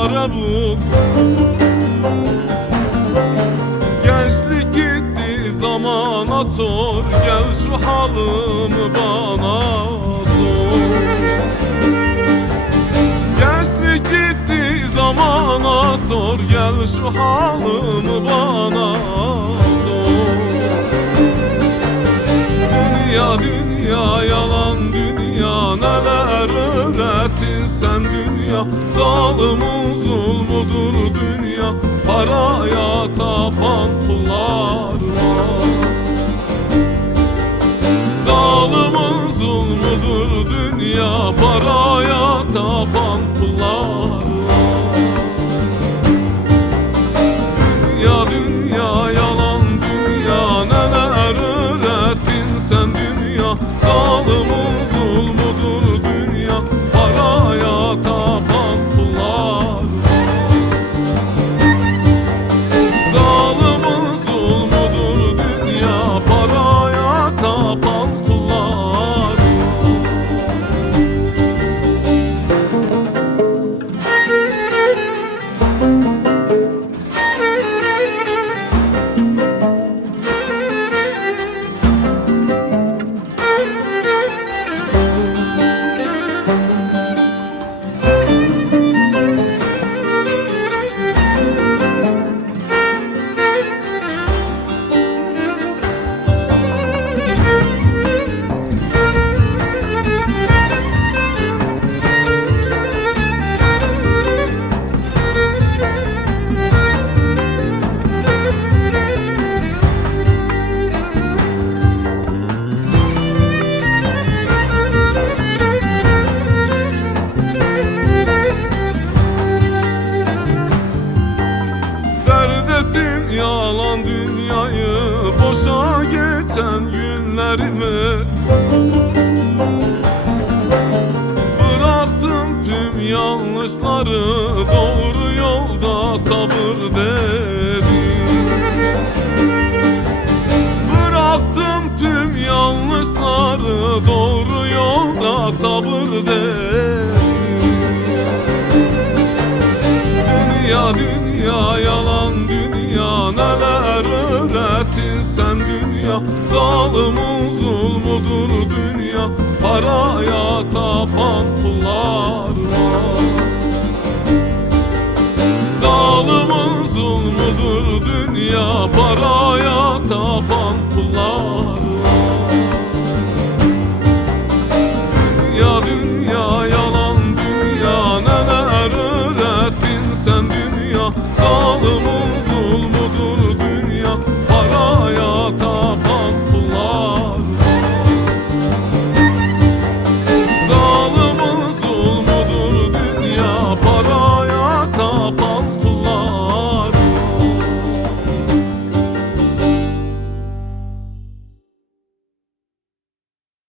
çare bul. Gençlik gitti zamana sor, gel şu halımı bana sor. Gençlik gitti zamana sor, gel şu halımı bana sor. Dünya dünya yalan dünya, neler öğrettin sen dünya. Zalimin zulmudur dünya, paraya tapan kullar var. Zalimin zulmudur dünya, paraya tapan kullar var. Dünya dünya yalan dünya, neler öğrettin sen dünya. Zalimin zulmudur dünya, paraya tapan kullar var. Zalimin zulmudur dünya, paraya tapan kullar var. Yalan dünyayı, boşa geçen günlerimi. Bıraktım tüm yanlışları, doğru yolda sabır dedim. Bıraktım tüm yanlışları, doğru yolda sabır dedim. Dünya dünya yalan dünya, neler öğrettin sen dünya. Zalimin zulmudur dünya, paraya tapan kullar var. Zalimin zulmudur dünya, paraya tapan kullar var.